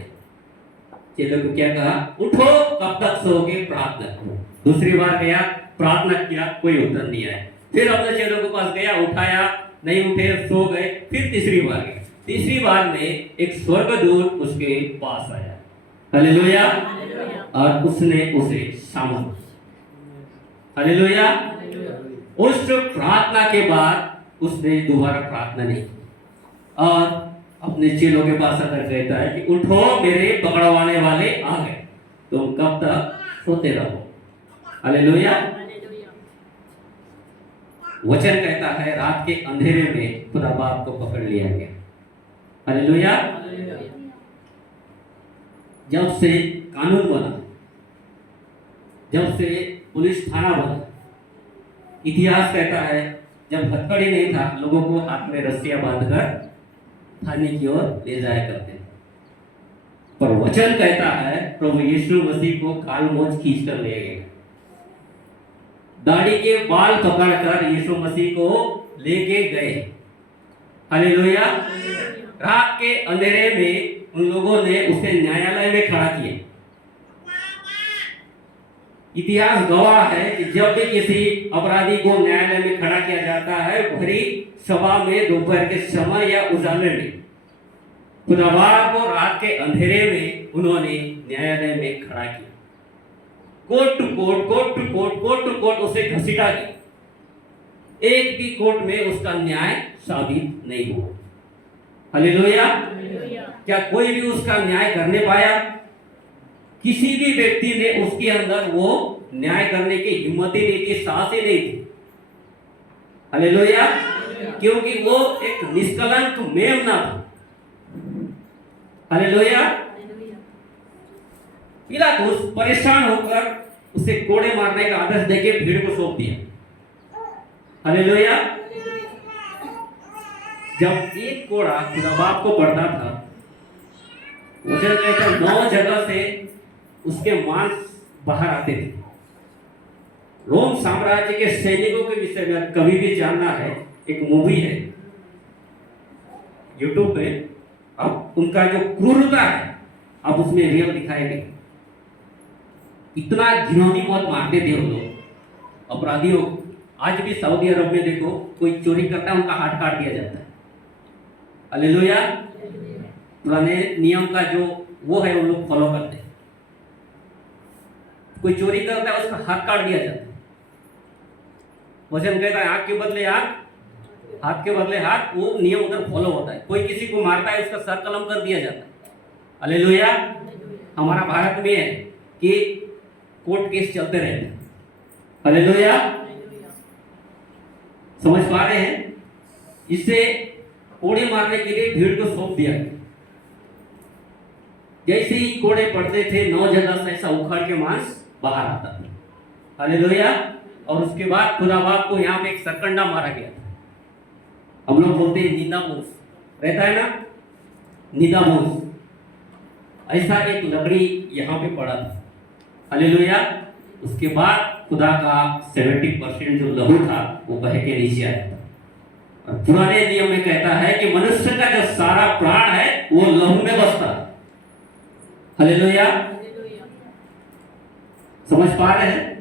चेलों को क्या कहा? उठो, कब तक सोओगे, प्रार्थना करो। दूसरी बार गया, प्रार्थना किया, कोई उत्तर नहीं आया। फिर अपने चेलों के पास गया, उठाया, नहीं उठे, सो गए। फिर तीसरी बार गया। तीसरी बार में एक स्वर्गदूत उसके पास आया। हालेलुया। और उसने उसे सामना। हालेलुया। उस प्रार्थना के बाद उसने दोबारा प्रार्थना नहीं की और अपने चेलों के पास आकर कहता है कि उठो, मेरे पकड़वाने वाले आ गए, तुम कब तक सोते रहो। हालेलुया। वचन कहता है रात के अंधेरे में खुदा बाप को पकड़ लिया गया। हालेलुया। जब से कानून बना, जब से पुलिस थाना बना, इतिहास कहता है जब हथकड़ी नहीं था, लोगों को हाथ में रस्सियां बांधकर थाने की ओर ले जाया करते थे। पर वचन कहता है प्रभु यीशु मसीह को कालमोच खींच कर ले गए, दाढ़ी के बाल पकड़कर यीशु मसीह को लेके गए। हालेलुया। रात के अंधेरे में उन लोगों ने उसे न्यायालय में खड़ा किया। इतिहास गवाह है कि जब भी किसी अपराधी को न्यायालय में खड़ा किया जाता है, भरी सभा में दोपहर के समय या उजाले में, खुदाबाद को रात के अंधेरे में उन्होंने न्यायालय में खड़ा किया। Court to court, court to court, court to court उसे घसीटा गया। एक भी कोर्ट में उसका न्याय साबित नहीं हुआ। हालेलुया। क्या कोई भी उसका न्याय करने पाया? किसी भी व्यक्ति ने उसके अंदर वो न्याय करने की हिम्मत ही नहीं थी, साहस ही नहीं थी। हालेलुया। क्योंकि वो एक निष्कलंक मेमना था। हालेलुया। पिलातुस परेशान होकर उसे कोड़े मारने का आदेश देके भीड़ को सौंप दिया। हालेलुया। जब एक कोड़ा खुदा बाप को पड़ता था, वचन कहता 9 जगह से उसके मांस बाहर आते थे। रोम साम्राज्य के सैनिकों के विषय में कभी भी जानना है, एक मूवी है यूट्यूब पे, अब उनका जो क्रूरता है अब उसमें रियल दिखाया गया। इतना घिनौनी मौत मारते थे वो लोग अपराधियों। आज भी सऊदी अरब में देखो, कोई चोरी करता है उनका हाथ काट दिया जाता है। हालेलुया। पुराने नियम का जो वो है उन लोग फॉलो करते हैं। कोई चोरी करता है उसका हाथ काट दिया जाता है। वचन कहता है आंख के बदले आंख, हाथ के बदले हाथ, वो नियम उधर फॉलो होता है। कोई किसी को मारता है उसका सर कलम कर दिया जाता है। हालेलुया। हमारा भारत में है कि कोर्ट केस चलते रहते हैं। हालेलुया। समझ पा रहे हैं? इससे कोड़े मारने के लिए भीड़ को सौंप दिया गया। जैसे ही कोड़े पड़ते थे 9 जगह से ऐसा उखाड़ के मांस बाहर आता था। हालेलुया। और उसके बाद खुदा बाप को यहाँ पे एक सरकंडा मारा गया था। हम लोग बोलते हैं नीदामोस, रहता है ना नीदामोस, ऐसा एक लकड़ी यहाँ पे पड़ा था। हालेलुया। उसके बाद खुदा का 70% जो लहू था वो बह के नीचे आया था। और पुराने नियम में कहता है कि मनुष्य का जो सारा प्राण है वो लहू में बसता है। हालेलुया। समझ पा रहे हैं?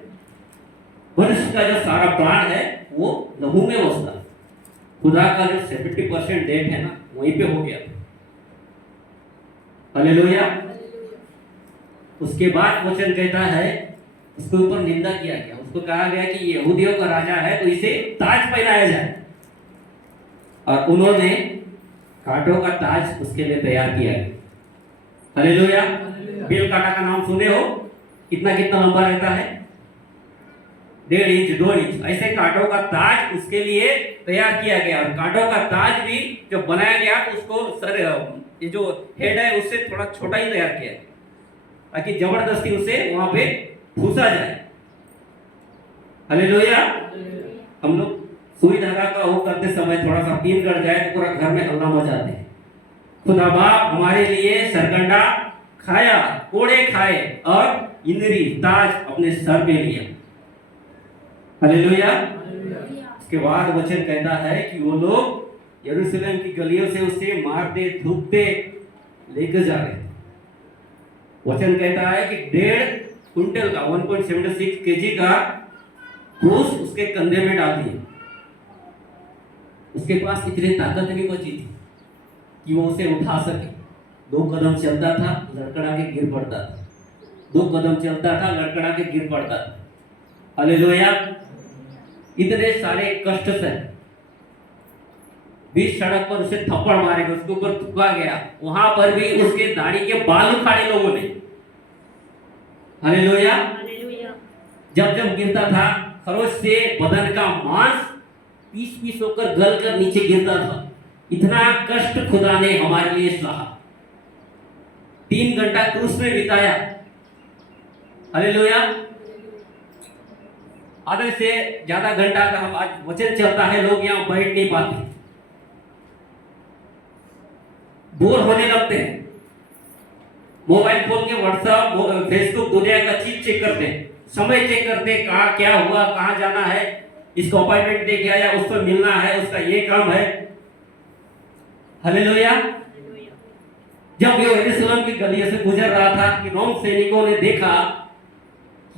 मनुष्य का जो सारा प्राण है वो लहू में बसता है। खुदा का जो 70% डेट है ना वहीं पे हो गया। हालेलुया। उसके बाद वचन कहता है उसके ऊपर निंदा किया गया। उसको कहा गया कि यहूदियों का राजा है तो इसे ताज पहनाया जाए, और उन्होंने कांटों का ताज उसके लिए तैयार किया है। हालेलुया। बेल कांटा का नाम सुने हो? कितना कितना लंबा रहता है? 1.5 इंच 2 इंच, ऐसे कांटों का ताज उसके लिए तैयार किया गया। और कांटों का ताज भी जब बनाया गया तो उसको सर ये जो हेड है उससे थोड़ा छोटा ही तैयार किया ताकि जबरदस्ती उसे वहां पे फूसा जाए। हालेलुया। हम लोग सुई धागा का वो करते समय थोड़ा सा पीन कर जाए तो पूरा घर में हल्ला मचाते हैं। खुदा बाप हमारे लिए सरकंडा खाया, कोड़े खाए और इंद्री ताज अपने सर पे लिया। हालेलुया। उसके बाद वचन कहता है कि वो लोग यरूशलेम की गलियों से उसे मारते धूपते लेकर जा रहे थे। वचन कहता है कि 1.5 क्विंटल का 1.76 केजी का क्रूस उसके कंधे में डाल दिया। उसके पास इतनी ताकत नहीं बची थी कि वो उसे उठा सके। 2 कदम चलता था, लड़खड़ा के गिर पड़ता था। 2 कदम चलता था, लड़खड़ा के गिर पड़ता था। हालेलुया। इतने सारे कष्ट से बीच सड़क पर उसे थप्पड़ मारे गए, उसके ऊपर थूका गया। वहां पर भी उसके दाढ़ी के बाल उखाड़े लोगों ने। हालेलुया। जब जब गिरता था खरोच से बदन का मांस पीस पीस होकर गल कर नीचे गिरता था। इतना कष्ट खुदा ने हमारे लिए सहा। 3 घंटा क्रूस में बिताया। हालेलुया। आधे से ज्यादा घंटा का हम आज वचन चलता है, लोग यहाँ बैठ नहीं पाते, बोर होने लगते हैं। मोबाइल खोल के व्हाट्सएप फेसबुक दुनिया का चीज चेक करते हैं, समय चेक करते हैं, कहाँ क्या हुआ, कहाँ जाना है, इसको अपॉइंटमेंट दे के आया, उसको मिलना है, उसका ये काम है। हालेलुया। जब ये यरूशलेम की गलियों से गुजर रहा था कि रोम सैनिकों ने देखा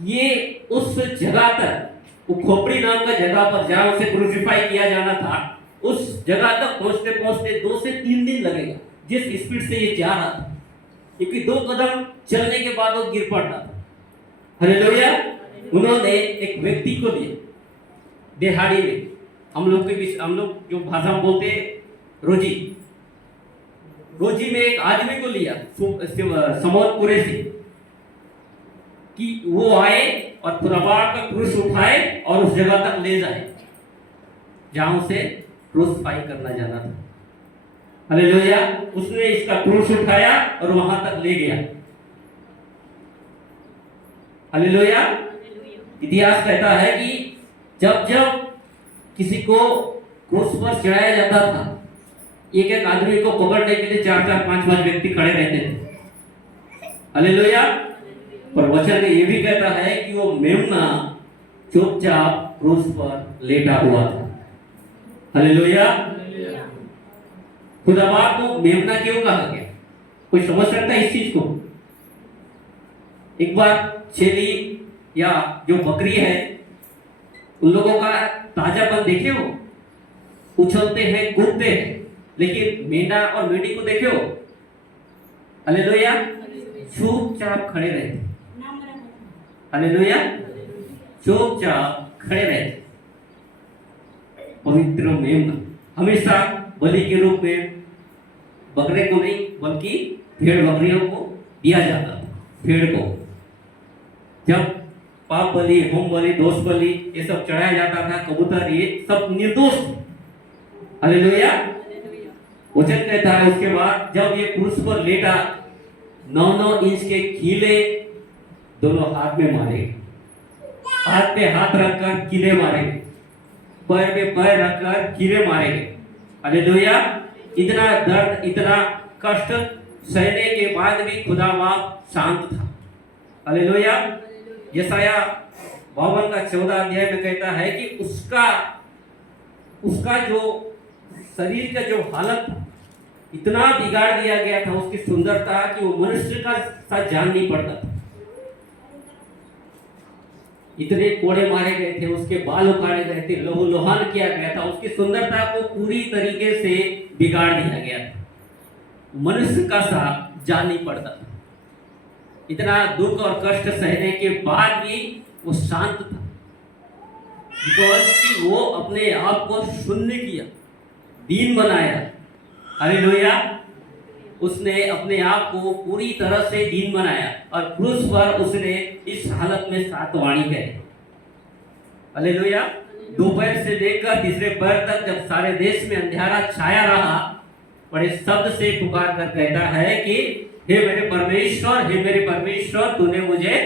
ये उस जगह तक, वो खोपड़ी नाम का जगह पर जहां उसे क्रूसिफाई किया जाना था, उस जगह तक पहुंचते पहुंचते 2 से 3 दिन लगेगा, जिस स्पीड से ये जा रहा था। क्योंकि 2 कदम चलने के बाद वो गिर पड़ता था। हालेलुया। उन्होंने एक व्यक्ति को लिया दिहाड़ी में, हम लोग जो भाषा में बोलते रोजी में एक आदमी को लिया समौन कुरैशी कि वो आए और खुदाबार का क्रूस उठाए और उस जगह तक ले जाए जहां उसे क्रूसिफाई करना जाना था। हालेलुया। उसने इसका क्रूस उठाया और वहां तक ले गया। हालेलुया। इतिहास कहता है कि जब जब किसी को क्रूस पर चढ़ाया जाता था, एक एक आदमी को पकड़ने के लिए 4-4 5-5 व्यक्ति खड़े रहते थे। हालेलुया। पर वचन में ये भी कहता है कि वो मेमना चुपचाप क्रूस पर लेटा हुआ था। हालेलुया। खुदा बाप को मेमना क्यों कहा गया? कोई समझ सकता है इस चीज को? एक बार छेली या जो बकरी है, उन लोगों का ताजापन देखे हो, उछलते हैं, कूदते हैं, लेकिन मेंढा और मेंढी को देखे हो? हालेलुया। चुपचाप खड़े रहते। हालेलुया। चुपचाप खड़े रहते। पवित्र मेमना हमेशा बलि के रूप में बकरे को नहीं बल्कि भेड़ बकरियों को दिया जाता था। भेड़ को जब पाप बलि, होम बलि, दोष बलि ये सब चढ़ाया जाता था, कबूतर ये सब निर्दोष थे। हालेलुया। वचन कहता है उसके बाद जब ये क्रूस पर लेटा, 9-9 इंच के कीले दोनों हाथ में मारे, हाथ पे हाथ रखकर कीले मारे, पैर पे पैर रखकर कीले मारे गए। हालेलुया। इतना दर्द, इतना कष्ट सहने के बाद भी खुदा बाप शांत था। हालेलुया। यशाया 52 का 14 अध्याय में कहता है कि उसका जो शरीर का जो हालत था, इतना बिगाड़ दिया गया था उसकी सुंदरता कि वो मनुष्य का साथ जान नहीं पड़ता था। इतने कोड़े मारे गए थे, उसके बाल उखाड़े गए थे, लहू लुहान किया गया था, उसकी सुंदरता को पूरी तरीके से बिगाड़ दिया गया था। मनुष्य का साथ जान नहीं पड़ता था। इतना दुख और कष्ट सहने के बाद भी वो शांत था, बिकॉज कि वो अपने आप को शून्य किया, दीन बनाया। हालेलुया। उसने अपने आप को पूरी तरह से दीन बनाया और क्रूस पर उसने इस हालत में 7 वाणी कहे। हालेलुया। दोपहर से लेकर तीसरे पहर तक जब सारे देश में अंधेरा छाया रहा, बड़े शब्द से पुकार कर कहता है कि हे मेरे परमेश्वर, तूने मुझे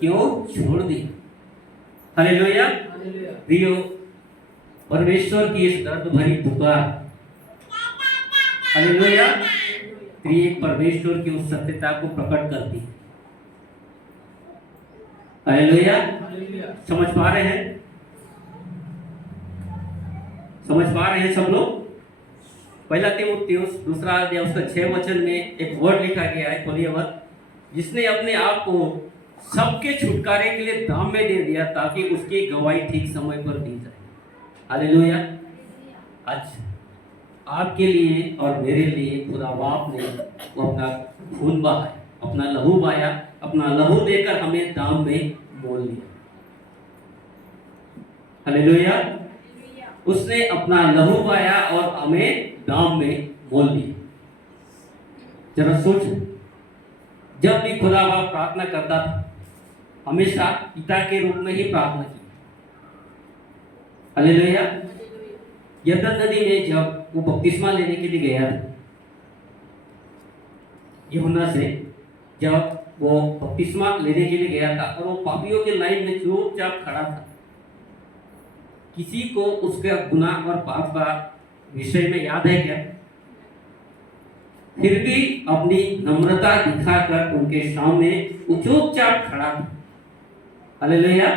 क्यों छोड़ दिया? हालेलुया। प्रियो, परमेश्वर की इस दर्द भरी पुकार, हालेलुया, त्रिएक परमेश्वर की उस सत्यता को प्रकट करती है। हालेलुया। समझ पा रहे हैं? समझ पा रहे हैं सब लोग? पहला तीमुथियुस 2 अध्याय उसका 6 वचन में एक वर्ड लिखा गया है, खोलिए मत, जिसने अपने आप को सबके छुटकारे के लिए दाम में दे दिया ताकि उसकी गवाही ठीक समय पर दी जाए। हालेलुया। अच्छा, आपके लिए और मेरे लिए खुदा बाप ने वो अपना खून बहाया, अपना लहू बहाया, अपना लहू देकर हमें दाम में मोल लिया। हालेलुया। उसने अपना लहू बहाया और हमें दाम में मोल लिया। जरा सोचो, जब भी खुदा बाप प्रार्थना करता था, हमेशा पिता के रूप में ही प्रार्थना की। हालेलुया। यरदन नदी में जब वो बपतिस्मा लेने के लिए गया था, यूहन्ना से जब वो बपतिस्मा लेने के लिए गया था और वो पापियों के लाइन में चुपचाप खड़ा था, किसी को उसका गुनाह और पाप का विषय में याद है क्या? फिर भी अपनी नम्रता दिखाकर उनके सामने वो चुपचाप खड़ा था। हालेलुया।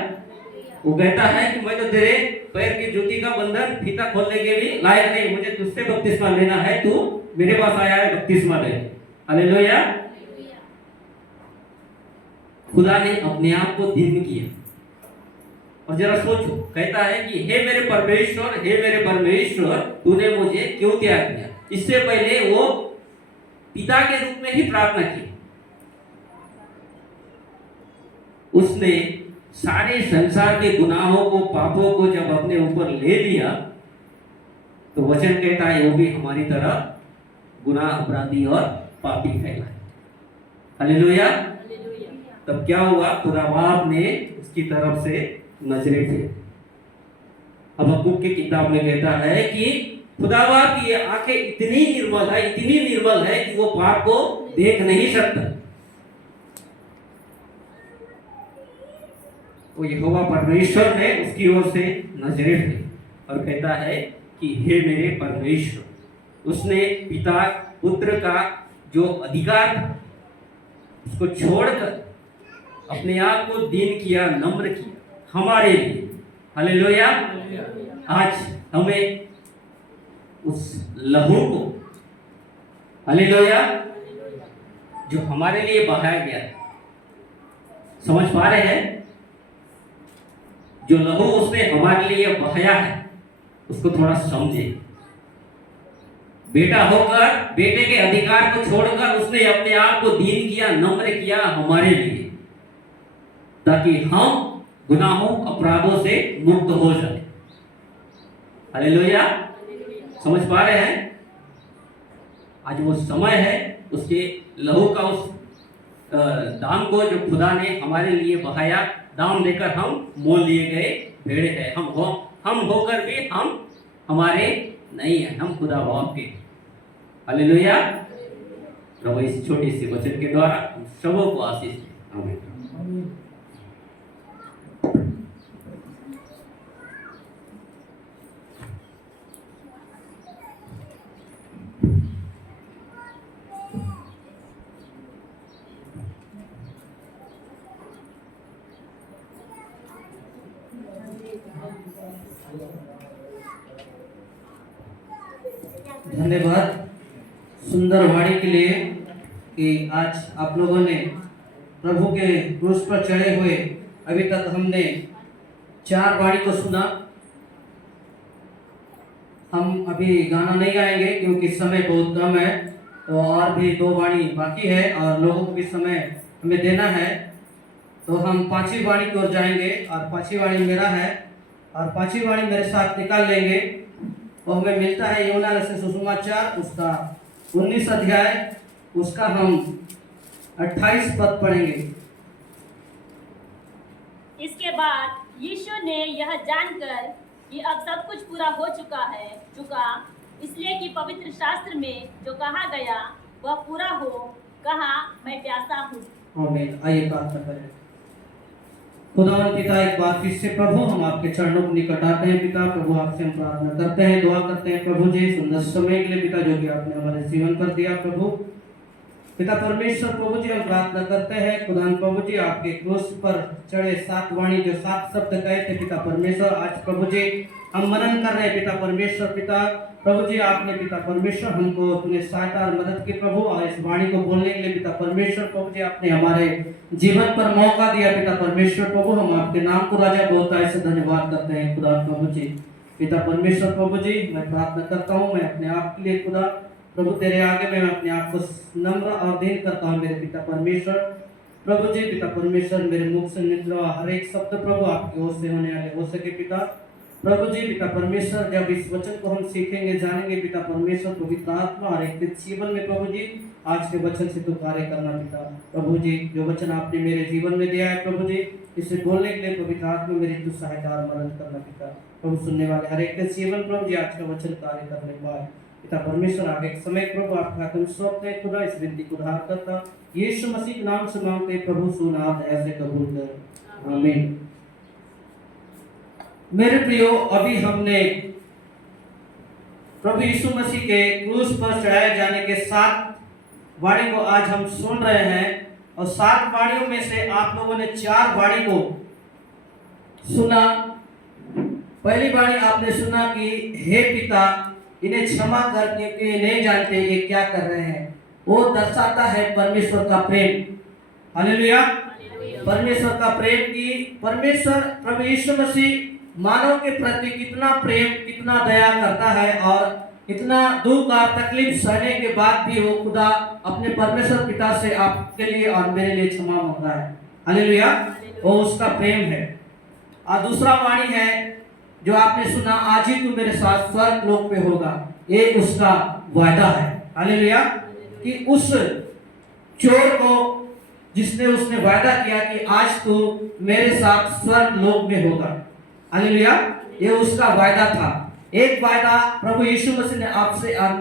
वो कहता है कि मैं तो तेरे पैर की जूती का बंधन फीता खोलने के लिए लायक नहीं, मुझे तुझसे बपतिस्मा लेना है, तू मेरे पास आया है बपतिस्मा ले। हालेलुया। खुदा ने अपने आप को दीन किया। और जरा सोचो, कहता है कि हे मेरे परमेश्वर, तूने मुझे क्यों त्याग दिया? इससे पहले वो पिता के रूप में ही प्रार्थना की। उसने सारे संसार के गुनाहों को, पापों को जब अपने ऊपर ले लिया, तो वचन कहता है वो भी हमारी तरह गुनाह, अपराधी और पापी कहलाए। हालेलुया। तब क्या हुआ? खुदा बाप ने उसकी तरफ से नजरें फेरी। हबक्कुक की किताब में कहता है कि खुदा बाप की आंखें इतनी निर्मल है कि वो पाप को देख नहीं सकता। वो यहोवा परमेश्वर ने उसकी ओर से नजरें फेरी और कहता है कि हे मेरे परमेश्वर। उसने पिता पुत्र का जो अधिकार था उसको छोड़कर अपने आप को दीन किया, नम्र किया हमारे लिए। हालेलुया। आज हमें उस लहू को, हालेलुया, जो हमारे लिए बहाया गया है, समझ पा रहे हैं? जो लहू उसने हमारे लिए बहाया है उसको थोड़ा समझे। बेटा होकर बेटे के अधिकार को छोड़कर उसने अपने आप को दीन किया, नम्र किया हमारे लिए, ताकि हम गुनाहों अपराधों से मुक्त हो जाए। हालेलुया। समझ पा रहे हैं? आज वो समय है उसके लहू का, उस दाम को जो खुदा ने हमारे लिए बहाया। दाम देकर हम मोल लिए गए भेड़े हैं। हम होकर भी हम हमारे नहीं है, हम खुदा बाप के। हालेलुया। प्रभु इस छोटी सी वचन के द्वारा हम सबों को आशीष दे। आमीन। धन्यवाद सुंदर वाणी के लिए कि आज आप लोगों ने प्रभु के क्रूस पर चढ़े हुए, अभी तक हमने 4 वाणी को सुना। हम अभी गाना नहीं गाएंगे क्योंकि समय बहुत कम है, तो और भी 2 वाणी बाकी है और लोगों को भी समय हमें देना है। तो हम 5वीं वाणी की ओर जाएंगे और 5वीं वाणी मेरा है और 5वीं वाणी मेरे साथ निकाल लेंगे। तो हमें मिलता है यूहन्ना रचित सुसमाचार उसका 19 अध्याय, उसका हम 28 पद पढ़ेंगे। इसके बाद यीशु ने यह जानकर कि अब सब कुछ पूरा हो चुका, इसलिए कि पवित्र शास्त्र में जो कहा गया वह पूरा हो, कहा मैं प्यासा हूँ। आमीन। आइए प्रार्थना करें। खुदावन पिता, एक बार फिर से प्रभु हम आपके चरणों को निकट आते हैं। पिता प्रभु आपसे हम प्रार्थना करते हैं, दुआ करते हैं प्रभु जी सुंदर समय के लिए पिता जो कि आपने हमारे जीवन पर दिया। प्रभु पिता परमेश्वर प्रभु जी हम प्रार्थना करते हैं खुदावन प्रभु जी, आपके क्रूस पर चढ़े 7 वाणी जो 7 शब्द कहे थे पिता परमेश्वर, आज प्रभु जी हम मनन कर रहे हैं पिता परमेश्वर। पिता प्रभु जी आपने पिता परमेश्वर हमको तूने सहायता और मदद की प्रभु, और इस वाणी को बोलने के लिए पिता परमेश्वर प्रभु जी आपने हमारे जीवन पर मौका दिया पिता परमेश्वर प्रभु। हम आपके नाम को राजा बहुतायत से धन्यवाद करते हैं खुदा प्रभु जी। पिता परमेश्वर प्रभु जी मैं प्रार्थना करता हूँ, मैं अपने आप के लिए खुदा प्रभु तेरे आगे मैं अपने आप को नम्र और दीन करता हूँ मेरे पिता परमेश्वर प्रभु जी। पिता परमेश्वर मेरे मुख से निकला हर एक शब्द प्रभु आपकी ओर से होने वाले हो सके पिता प्रभु जी। पिता परमेश्वर जब इस वचन को हम सीखेंगे जानेंगे पिता परमेश्वर पवित्र आत्मा और एक जीवन में प्रभु जी आज के वचन से तो कार्य करना पिता प्रभु जी। जो वचन आपने मेरे जीवन में दिया है प्रभु जी, इसे बोलने के लिए पवित्र आत्मा मेरी तू सहायता और मदद करना पिता प्रभु। सुनने वाले हर एक के जीवन प्रभु जी आज का वचन कार्य करने पाए पिता परमेश्वर। आगे समय प्रभु आपका हाथ में सौंपते हैं खुदा, इस विनती को उद्धार करता यीशु मसीह के नाम से मांगते प्रभु, सुना ऐसे कबूल कर, आमीन। मेरे प्रियो, अभी हमने प्रभु यीशु मसीह के क्रूस पर चढ़ाए जाने के 7 वाणी को आज हम सुन रहे हैं और 7 वाणियों में से आप लोगों ने 4 वाणी को सुना। पहली वाणी आपने सुना कि हे पिता इन्हें क्षमा कर क्योंकि ये नहीं जानते ये क्या कर रहे हैं। वो दर्शाता है परमेश्वर का प्रेम। हालेलुया। परमेश्वर का प्रेम की परमेश्वर प्रभु यीशु मसीह मानव के प्रति कितना प्रेम कितना दया करता है और इतना दुख और तकलीफ सहने के बाद भी वो खुदा अपने परमेश्वर पिता से आपके लिए और मेरे लिए क्षमा मांग रहा है। हालेलुया। वो उसका प्रेम है। और दूसरा वाणी है जो आपने सुना, आज ही तू मेरे साथ स्वर्ग लोक पे होगा, ये उसका वायदा है। हालेलुया। कि उस चोर को जिसने उसने वायदा किया कि आज तू मेरे साथ स्वर्ग लोक में होगा। हालेलुया। ये उसका वायदा था। एक वायदा प्रभु यीशु मसीह ने आपसे और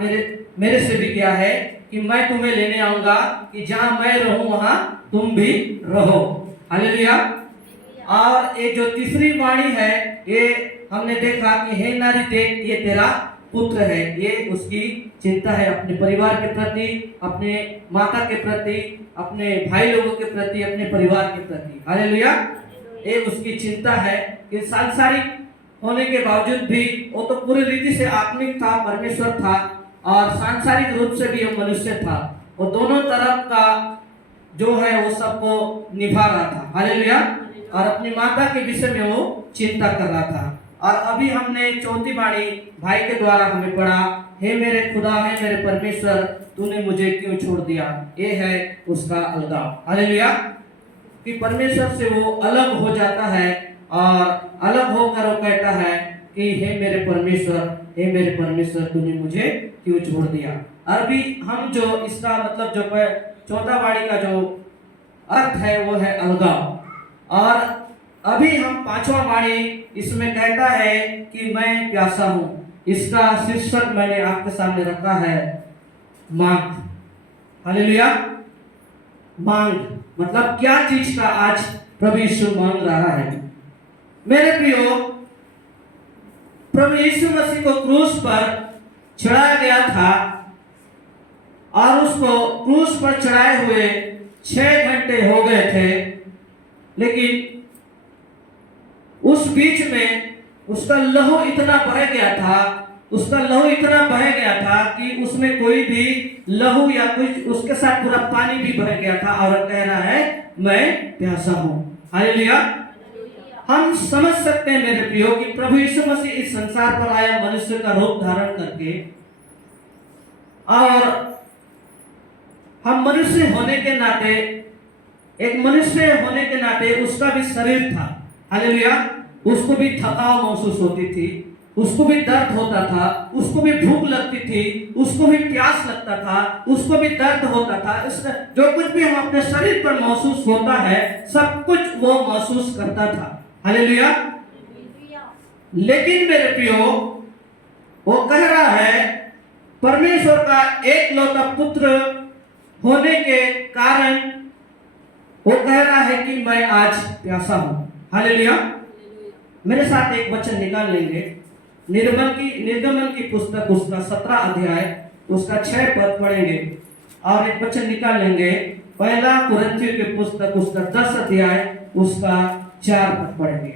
मेरे से भी किया है कि मैं तुम्हें लेने आऊंगा कि जहां मैं रहूं वहां तुम भी रहो। हालेलुया। और ये जो तीसरी वाणी है, ये हमने देखा कि हे नारी देख, ये तेरा पुत्र है। ये उसकी चिंता है अपने परिवार के प्रति, अपने माता के प्रति, अपने भाई लोगों के प्रति, अपने परिवार के प्रति। हालेलुया। ये उसकी चिंता है कि सांसारिक होने के बावजूद भी वो तो पूरी रीति से आत्मिक था, परमेश्वर था, और सांसारिक रूप से भी वो मनुष्य था। वो दोनों तरफ का जो है वो सबको निभा रहा था। हालेलुया। और अपनी माता के विषय में वो चिंता कर रहा था। और अभी हमने चौथी वाणी भाई के द्वारा हमें पढ़ा, हे मेरे खुदा, हे मेरे परमेश्वर, तूने मुझे क्यों छोड़ दिया। ये है उसका अलगाव। हालेलुया। कि परमेश्वर से वो अलग हो जाता है और अलग होकर वो कहता है कि हे मेरे परमेश्वर, हे मेरे परमेश्वर, तूने मुझे क्यों छोड़ दिया। अरबी हम जो इसका मतलब जो चौथा वाणी का जो अर्थ है वो है अलगाव। और अभी हम पांचवा वाणी इसमें कहता है कि मैं प्यासा हूं। इसका शीर्षक मैंने आपके सामने रखा है, मांग। हालेलुया। मांग मतलब क्या चीज का आज प्रभु यीशु मांग रहा है। मेरे प्रियो, प्रभु यीशु मसीह को क्रूस पर चढ़ाया गया था और उसको क्रूस पर चढ़ाए हुए 6 घंटे हो गए थे, लेकिन उस बीच में उसका लहू इतना बह गया था, उसका लहू इतना बह गया था कि उसमें कोई भी लहू या कुछ उसके साथ पूरा पानी भी बह गया था और कह रहा है मैं प्यासा हूं। हालेलुया। हम समझ सकते हैं मेरे प्रियो कि प्रभु यीशु मसीह इस संसार पर आया मनुष्य का रूप धारण करके, और हम मनुष्य होने के नाते, एक मनुष्य होने के नाते उसका भी शरीर था। हालेलुया। उसको भी थकाव महसूस होती थी, उसको भी दर्द होता था, उसको भी भूख लगती थी, उसको भी प्यास लगता था, उसको भी दर्द होता था। जो कुछ भी हम अपने शरीर पर महसूस होता है सब कुछ वो महसूस करता था। हालेलुया। लेकिन मेरे प्रियो, वो कह रहा है परमेश्वर का एकलौता पुत्र होने के कारण वो कह रहा है कि मैं आज प्यासा हूं। हालेलुया। मेरे साथ एक वचन निकाल लेंगे, निर्गमन की पुस्तक उसका 17 अध्याय उसका 6 पद पढ़ेंगे, और एक वचन निकाल लेंगे पहला कुरिन्थियों की पुस्तक उसका 10 अध्याय उसका 4 पद पढ़ेंगे।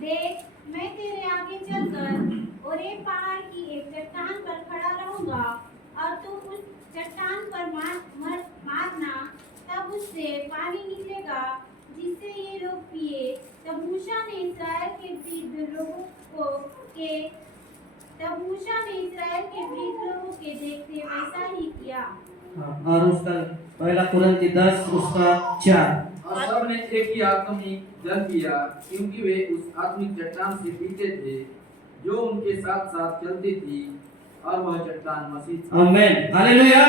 देख, मैं तेरे आगे चलकर ओरे पहाड़ की एक चट्टान पर खड़ा रहूंगा और तू उस चट्टान पर मारना, तब उससे पानी निकलेगा जिससे ये लोग पिए। तब मूसा ने इस्राएल के वृद्ध लोगों के देखते वैसा ही किया। और उसका पहला कुरिन्थी 10 उसका 4। और सब ने एक ही आत्मा में जल पिया, क्योंकि वे उस आत्मिक चट्टान से पीते थे जो उनके साथ साथ चलती थी, और वह चट्टान मसीह था। आमीन। हालेलुया।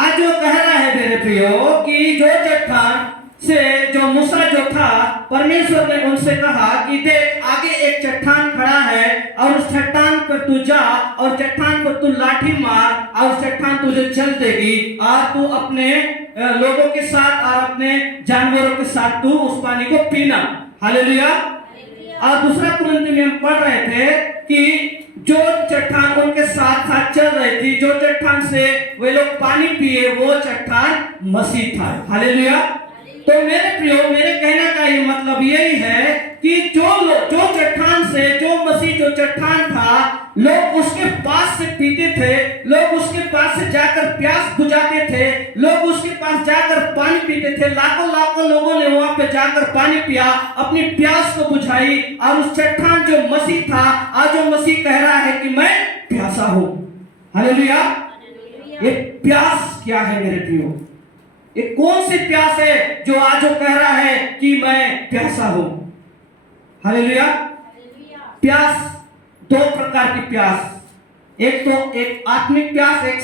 आज वो कह रहा है मेरे प्रियो कि जो चट्टान से जो मूसा जो था, परमेश्वर ने उनसे कहा कि देख आगे एक चट्टान खड़ा है और उस चट्टान पर तू जा और चट्टान पर तू लाठी मार और चट्टान तुझे चल देगी, और तू अपने लोगों के साथ और अपने जानवरों के साथ तू उस पानी को पीना। हालेलुया। और दूसरा कुरिन्थी में हम पढ़ रहे थे कि जो चट्टान उनके साथ साथ चल रही थी, जो चट्टान से वे लोग पानी पिए, वो चट्टान मसीह था। हालेलुया। तो मेरे प्रियो, मेरे कहने का ये मतलब यही है कि जो चट्टान से, जो मसीह जो चट्टान था, लोग उसके पास से पीते थे, लोग उसके पास से जाकर प्यास बुझाते थे, लोग उसके पास जाकर पानी पीते थे। लाखों लोगों ने वहां पे जाकर पानी पिया, अपनी प्यास को बुझाई, और उस चट्टान जो मसीह था, आज जो मसीह कह रहा है कि मैं प्यासा हूं। हालेलुया। ये प्यास क्या है मेरे प्रियो? ये कौन सी प्यास है जो आज वो कह रहा है कि मैं प्यासा हूं? हालेलुया। प्यास, 2 प्रकार की प्यास, एक तो एक आत्मिक प्यास, एक